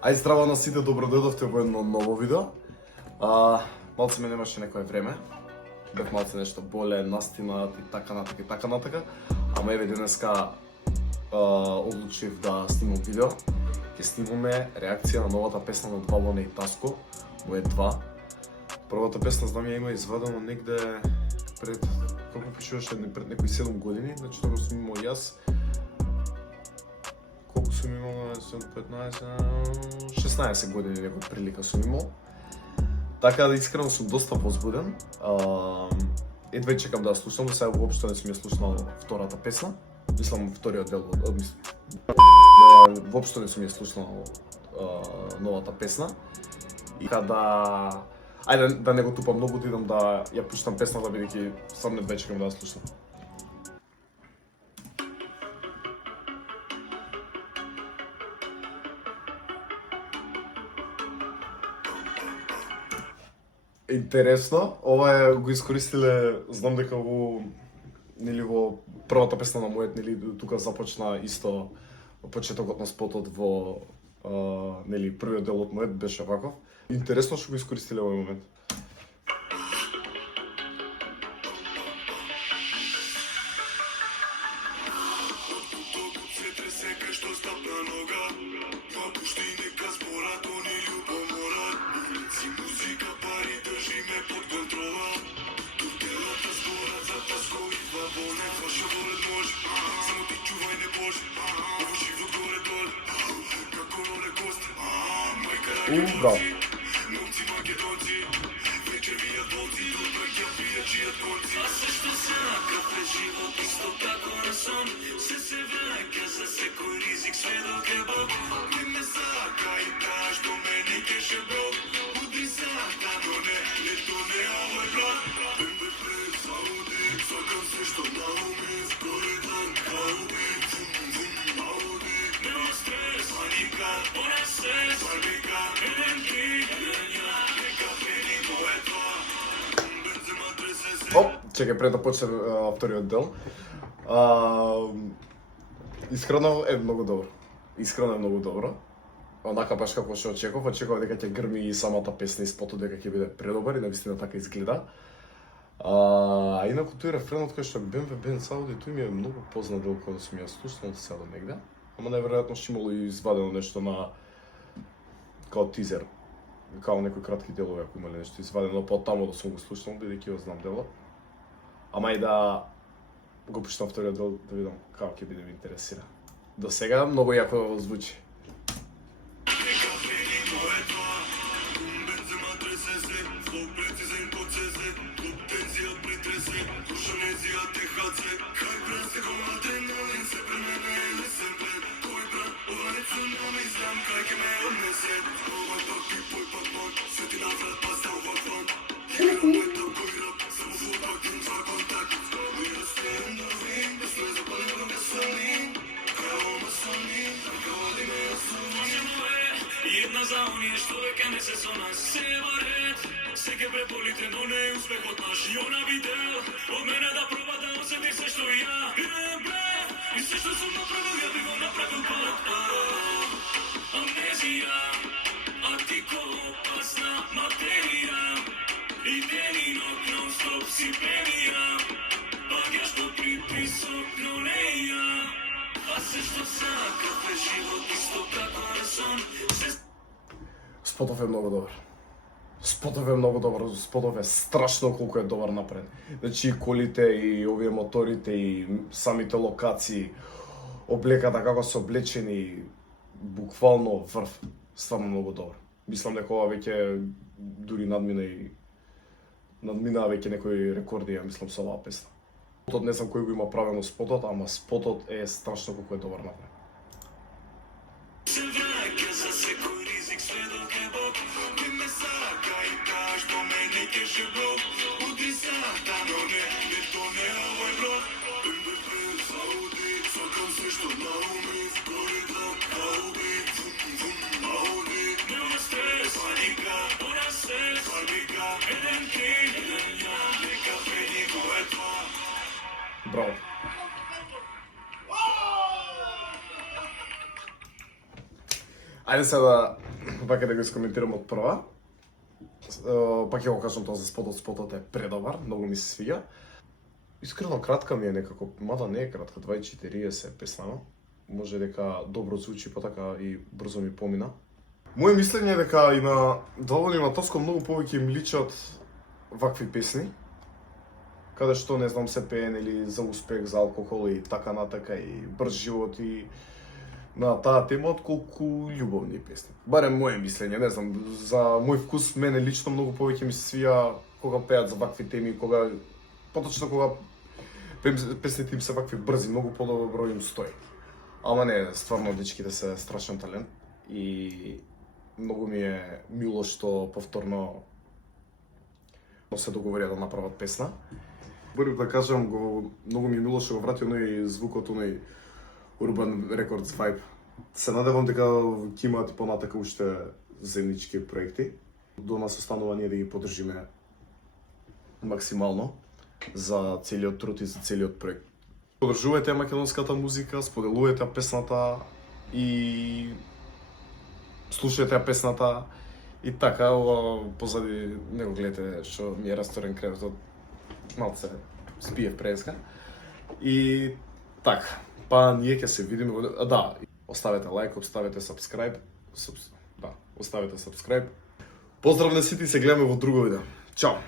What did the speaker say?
Ај здраво на сите, добро дојдовте во едно ново видео. Малце ме немаше некое време. Бев малце нешто боле, настинат и така натака. Ама еве денеска одлучив да снимам видео. Ќе снимаме реакција на новата песна на Два Лоне и Таско, Моје 2. Првата песна знам ја има извадено негде пред, колку пишуваше, пред некои 7 години, значи тоа го сум имал јас. Колку сум имал, 15, 16 години некој прилика сум имал. Така да искрено сум доста возбуден. Едва чекам да ја слушам, до сега воопшто не сум ја слушнал втората песна. Мислам вториот дел воопшто не сум ја слушнал новата песна. И када ајде да не го тупам многу, да идам да ја пуштам песната, бидејќи сам едва чекам да ја слушам. Интересно, ова го искористиле, знам дека во првата песна на Мојот, тука започна исто почетокот на спотот во првиот дел од Мојот беше ваков. Интересно што го искористиле овој момент. Браво. Чекај, пред да почне вториот дел. Искрено е многу добро. Искрено е многу добро. Онака баш како што очекував дека ќе грми и самата песна и спотот, дека ќе биде предобар и навистина така изгледа. А инаку тој рефренот кој што Бен Сауди, тој ми е многу познат дел кој сум ја слушнал сега негде. Ама најверојатно што имало и извадено нешто на као тизер, као некои кратки делови ако имале нешто извадено, па таму да сум го слушнал, бидејќи го знам делот. Ама и да го пуштам вториот дел да видам како ќе биде, ми интересира. До сега многу јако звучи. Една за оние што веќе не се со нас се варет. Секе преполите, но не е успехот наш. И она видел од мене да проба да осети се што и ја. И се што сум направил, ја би го направил пат. Амнезија, а ти ко опасна материја. И ден и ног нон-стоп си пенија. Паѓаш под притисок, но не ја. А се што сакав е живот исто како на сон. Спотов е многу добар. Спотов е страшно колку е добар направен. Значи и колите, и овие моторите, и самите локации, облеката како се облечени, буквално врв. Стварно многу добар. Мислам дека ова веќе дури надмина веќе некои рекорди, ја мислам, со оваа песна. Спотот не знам кој го има правено спотот, ама спотот е страшно колку е добар направен. Браво. Ајде сега да Пак да го искоментирам од прва. Пак ќе го кажам тоа за спотот е предобар, многу ми се свиѓа. Искрено кратка ми е некако, мада не е кратка, 2:40 песнава. Може дека добро звучи, па така и брзо ми помина. Моje мислење е дека и на Длабони и на Тоско многу повеќе им личат вакви песни, каде што, не знам, се пеен или за успех, за алкохол и така натака, и брз живот и на таа тема, отколку љубовни песни. Барем моje мислење, не знам, за мој вкус, мене лично многу повеќе ми се свија кога пеат за вакви теми, кога, поточно кога песните им се вакви брзи, многу подобро им стои. Ама не, стварно дечките се страшен талент и многу ми е мило што повторно се договорија да направат песна. Борив да кажам, многу ми е мило што го врати оној звукот, оној Urban Records vibe. Се надевам дека ќе имаат и понатака уште заеднички проекти. До нас останува ние да ги поддржиме максимално за целиот труд и за целиот проект. Поддржувајте македонската музика, споделувајте песната и слушајте ја песната и така, ова позади не го гледате што ми е расторен креветот, малце спиев преска. И така, па ние ќе се видиме, да, оставете лайк, оставете сабскрайб, оставете сабскрайб. Поздрав на сите и се гледаме во друго видео. Чао!